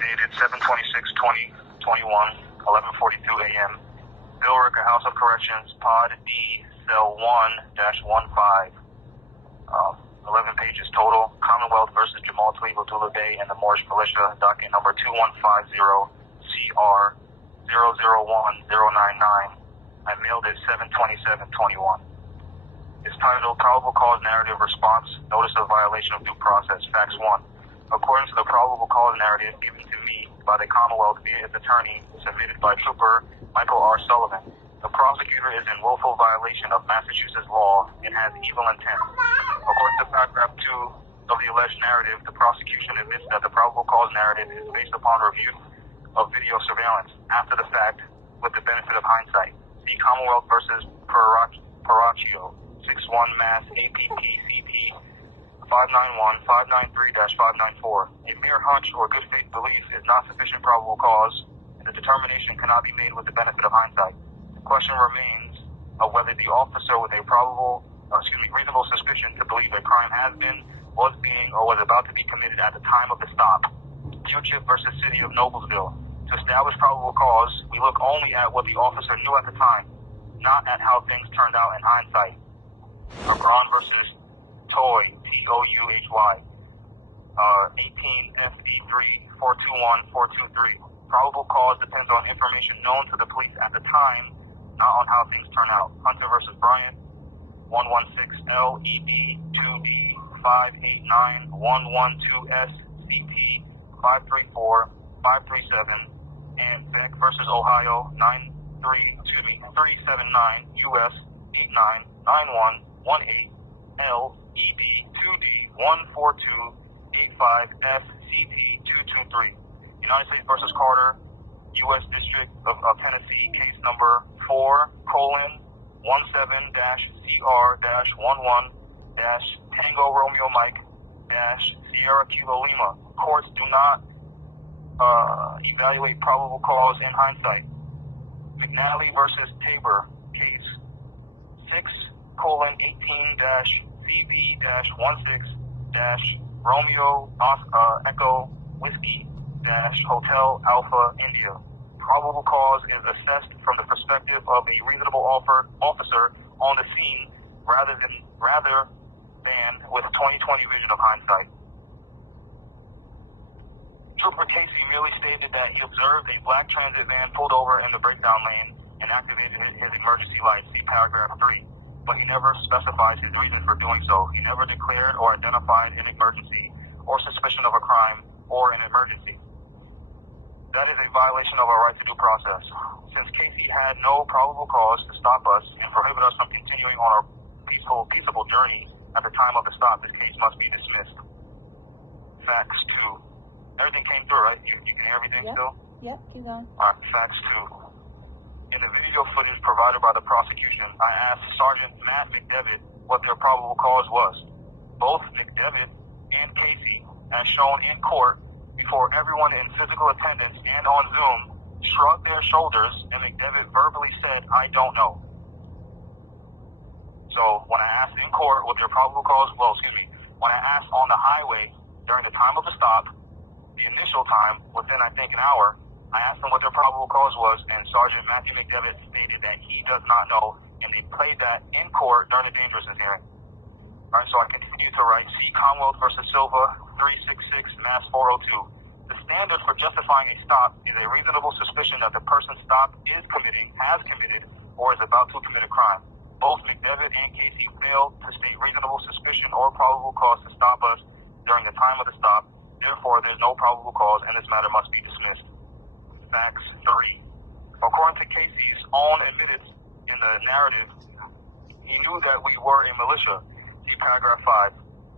dated 7/26/2021, 11:42 a.m. Bill Ricker, House of Corrections, Pod D, Cell 1-15. 11 pages total. Commonwealth versus Jamal Tlaib, Abdullah Bay, and the Moorish Militia, docket number 2150-CR001099. I mailed it 7/27/21. It's titled Probable Cause Narrative Response, Notice of Violation of Due Process, Facts 1. According to the probable cause narrative given to me by the Commonwealth via its attorney, submitted by Trooper Michael R. Sullivan, the prosecutor is in willful violation of Massachusetts law and has evil intent. According to paragraph 2 of the alleged narrative, the prosecution admits that the probable cause narrative is based upon review of video surveillance after the fact with the benefit of hindsight. See Commonwealth versus Paracchio, 6-1 Mass APPCP 591-593-594. A mere hunch or good faith belief is not sufficient probable cause, and the determination cannot be made with the benefit of hindsight. The question remains of whether the officer with a reasonable suspicion to believe a crime has been, was being, or was about to be committed at the time of the stop. Q-Chip versus City of Noblesville. To establish probable cause, we look only at what the officer knew at the time, not at how things turned out in hindsight. Brown versus Toy, Touhy, 18 FD3 421-423. Probable cause depends on information known to the police at the time, not on how things turn out. Hunter versus Bryant, 116 LEB 2D 589-112S CT 534-537, and Beck versus Ohio 379 US 899118 LEB 2D 14285 SCT 223. United States versus Carter, U.S. District of Tennessee, case number 4:17-CR-11-Tango Romeo Mike Sierra Kilo Lima. Courts do not evaluate probable cause in hindsight. McNally versus Tabor, case 6:18-CB-16-Romeo Echo Whiskey Hotel Alpha India. Probable cause is assessed from the perspective of a reasonable officer on the scene rather than with 20/20 vision of hindsight. Trooper Casey merely stated that he observed a black transit van pulled over in the breakdown lane and activated his emergency lights, see paragraph 3, but he never specifies his reason for doing so. He never declared or identified an emergency or suspicion of a crime or an emergency. That is a violation of our right to due process. Since Casey had no probable cause to stop us and prohibit us from continuing on our peaceable journey at the time of the stop, this case must be dismissed. Facts 2. Everything came through, right? You can hear everything still? Yep, keep going. Alright, facts 2. In the video footage provided by the prosecution, I asked Sergeant Matt McDevitt what their probable cause was. Both McDevitt and Casey, as shown in court, before everyone in physical attendance and on Zoom, shrugged their shoulders, and McDevitt verbally said, "I don't know." So when I asked in court what their probable cause, when I asked on the highway during the time of the stop, the initial time, within I think an hour, I asked them what their probable cause was, and Sergeant Matthew McDevitt stated that he does not know, and they played that in court during the dangerousness hearing. Alright, so I continue to write, see Commonwealth versus Silva, 366 Mass 402. The standard for justifying a stop is a reasonable suspicion that the person stopped is committing, has committed, or is about to commit a crime. Both McDevitt and Casey failed to state reasonable suspicion or probable cause to stop us during the time of the stop. Therefore, there is no probable cause, and this matter must be dismissed. Facts 3. According to Casey's own admittance in the narrative, he knew that we were a militia. See paragraph 5.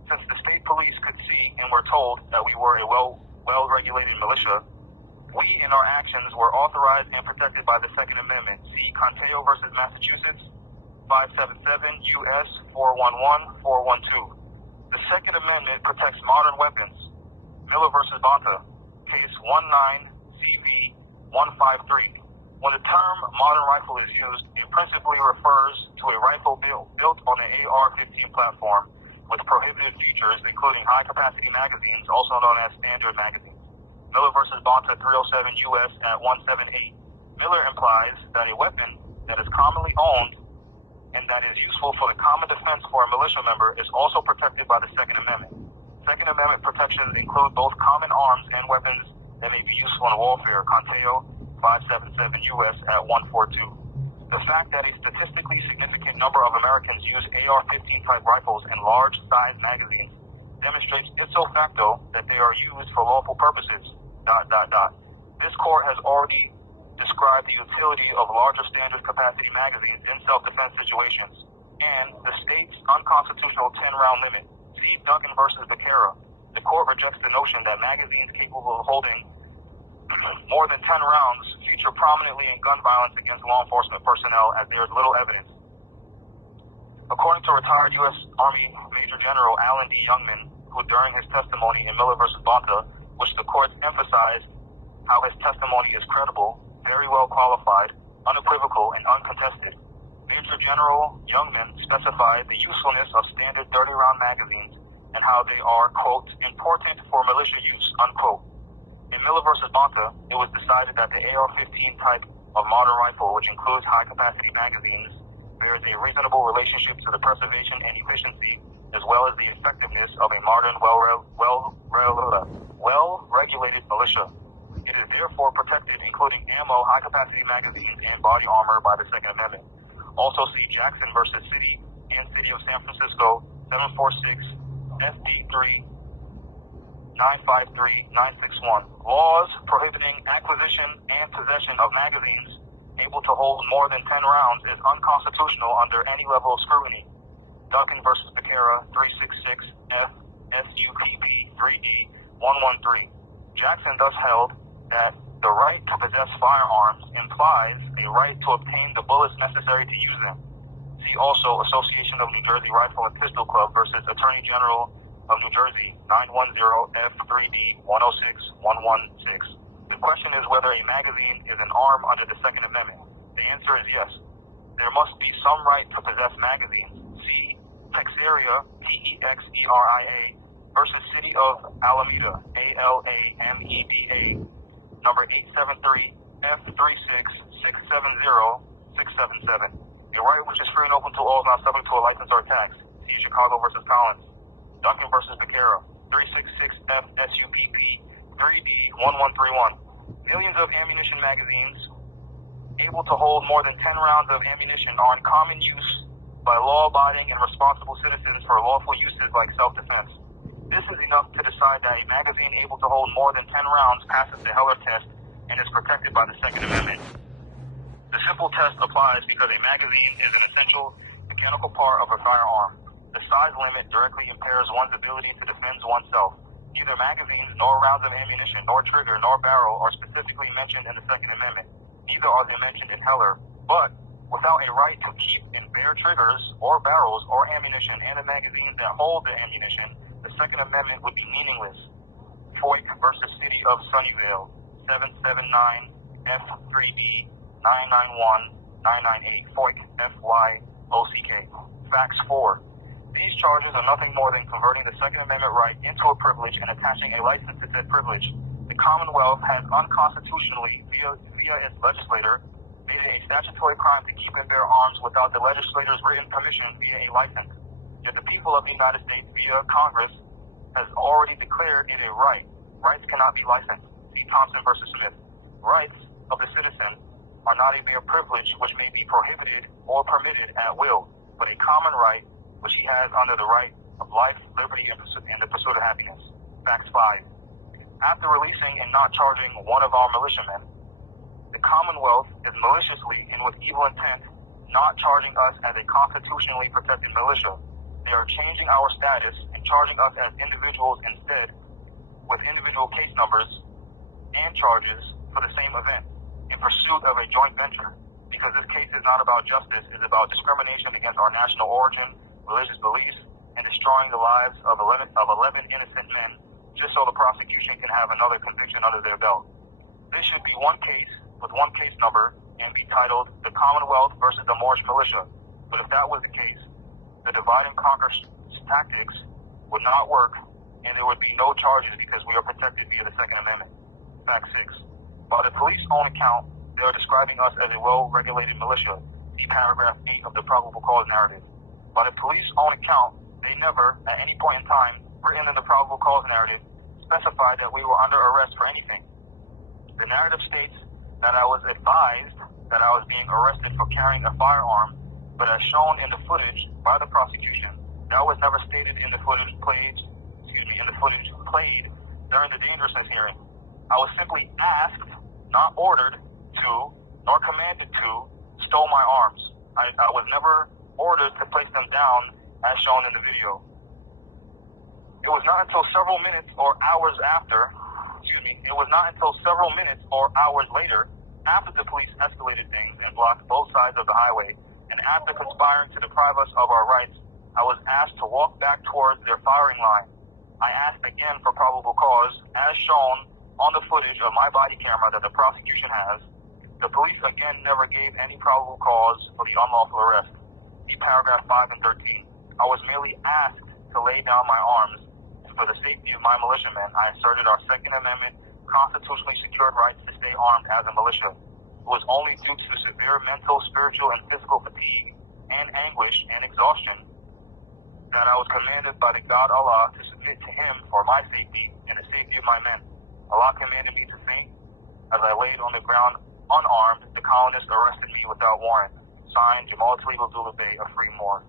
Since the state police could see and were told that we were a well-regulated militia, we in our actions were authorized and protected by the Second Amendment. See Conteo versus Massachusetts, 577 U.S. 411-412. The Second Amendment protects modern weapons. Miller versus Bonta, case 19-CV-153. When the term modern rifle is used, it principally refers to a rifle built on an AR-15 platform with prohibited features, including high-capacity magazines, also known as standard magazines. Miller versus Bonta 307 U.S. at 178. Miller implies that a weapon that is commonly owned and that is useful for the common defense for a militia member is also protected by the Second Amendment. Second Amendment protections include both common arms and weapons that may be useful in warfare. Conteo 577 U.S. at 142. The fact that a statistically significant number of Americans use AR-15 type rifles and large-sized magazines demonstrates ipso facto that they are used for lawful purposes. This court has already described the utility of larger standard capacity magazines in self-defense situations and the state's unconstitutional 10-round limit. See Duncan versus Becerra. The court rejects the notion that magazines capable of holding more than 10 rounds feature prominently in gun violence against law enforcement personnel, as there is little evidence. According to retired U.S. Army Major General Alan D. Youngman, who during his testimony in Miller versus Bonta, which the court emphasized how his testimony is credible, very well qualified, unequivocal, and uncontested, Major General Youngman specified the usefulness of standard 30-round magazines and how they are, quote, important for militia use, unquote. In Miller versus Bonta, it was decided that the AR-15 type of modern rifle, which includes high-capacity magazines, bears a reasonable relationship to the preservation and efficiency, as well as the effectiveness of a modern, well-regulated militia. It is therefore protected, including ammo, high-capacity magazines, and body armor by the Second Amendment. Also see Jackson versus City and City of San Francisco, 746 FD3 953-961. Laws prohibiting acquisition and possession of magazines able to hold more than 10 rounds is unconstitutional under any level of scrutiny. Duncan versus Becerra, 366 F SUPP 3D 113. Jackson thus held that the right to possess firearms implies a right to obtain the bullets necessary to use them. See also Association of New Jersey Rifle and Pistol Club versus Attorney General of New Jersey, 910 F3D 106116. The question is whether a magazine is an arm under the Second Amendment. The answer is yes. There must be some right to possess magazines. See Texeria, Texeria versus City of Alameda, Alameda, number 873 F36670-677. A right which is free and open to all is not subject to a license or a tax. See Chicago versus Collins. Duncan versus Becerra, 366 F SUPP 3D 1131. Millions of ammunition magazines able to hold more than 10 rounds of ammunition are in common use by law-abiding and responsible citizens for lawful uses like self-defense. This is enough to decide that a magazine able to hold more than 10 rounds passes the Heller test and is protected by the Second Amendment. The simple test applies because a magazine is an essential mechanical part of a firearm. The size limit directly impairs one's ability to defend oneself. Neither magazines, nor rounds of ammunition, nor trigger, nor barrel are specifically mentioned in the Second Amendment. Neither are they mentioned in Heller. But without a right to keep and bear triggers, or barrels, or ammunition, and the magazines that hold the ammunition, the Second Amendment would be meaningless. Foyk versus City of Sunnyvale, 779 F3D 991-998. Foyk, FYOCK. Facts 4. These charges are nothing more than converting the Second Amendment right into a privilege and attaching a license to said privilege. The Commonwealth has unconstitutionally, via its legislator, made it a statutory crime to keep and bear arms without the legislator's written permission via a license. Yet the people of the United States, via Congress, has already declared it a right. Rights cannot be licensed. See Thompson versus Smith. Rights of the citizen are not a mere privilege which may be prohibited or permitted at will, but a common right which he has under the right of life, liberty, and the pursuit of happiness. Facts 5. After releasing and not charging one of our militiamen, the Commonwealth is maliciously and with evil intent not charging us as a constitutionally protected militia. They are changing our status and charging us as individuals instead, with individual case numbers and charges for the same event, in pursuit of a joint venture. Because this case is not about justice, it is about discrimination against our national origin, religious beliefs, and destroying the lives of 11 innocent men, just so the prosecution can have another conviction under their belt. This should be one case with one case number and be titled the Commonwealth versus the Moorish Militia. But if that was the case, the divide and conquer tactics would not work, and there would be no charges because we are protected via the Second Amendment. Fact 6. By the police's own account, they are describing us as a well-regulated militia. See paragraph 8 of the probable cause narrative. By the police's own account, they never, at any point in time, written in the probable cause narrative, specified that we were under arrest for anything. The narrative states that I was advised that I was being arrested for carrying a firearm, but as shown in the footage by the prosecution, that was never stated in the footage played during the dangerousness hearing. I was simply asked, not ordered to, nor commanded to, stow my arms. I was never ordered to place them down as shown in the video. It was not until several minutes or hours later, after the police escalated things and blocked both sides of the highway, and after conspiring to deprive us of our rights, I was asked to walk back towards their firing line. I asked again for probable cause, as shown on the footage of my body camera that the prosecution has. The police again never gave any probable cause for the unlawful arrest. See paragraph 5 and 13. I was merely asked to lay down my arms, and for the safety of my militiamen, I asserted our Second Amendment constitutionally secured rights to stay armed as a militia. It was only due to severe mental, spiritual, and physical fatigue and anguish and exhaustion that I was commanded by the God Allah to submit to Him for my safety and the safety of my men. Allah commanded me to faint. As I laid on the ground unarmed, the colonists arrested me without warrant. Signed, Jamal Tariq Abdullah Bey, a free Moor.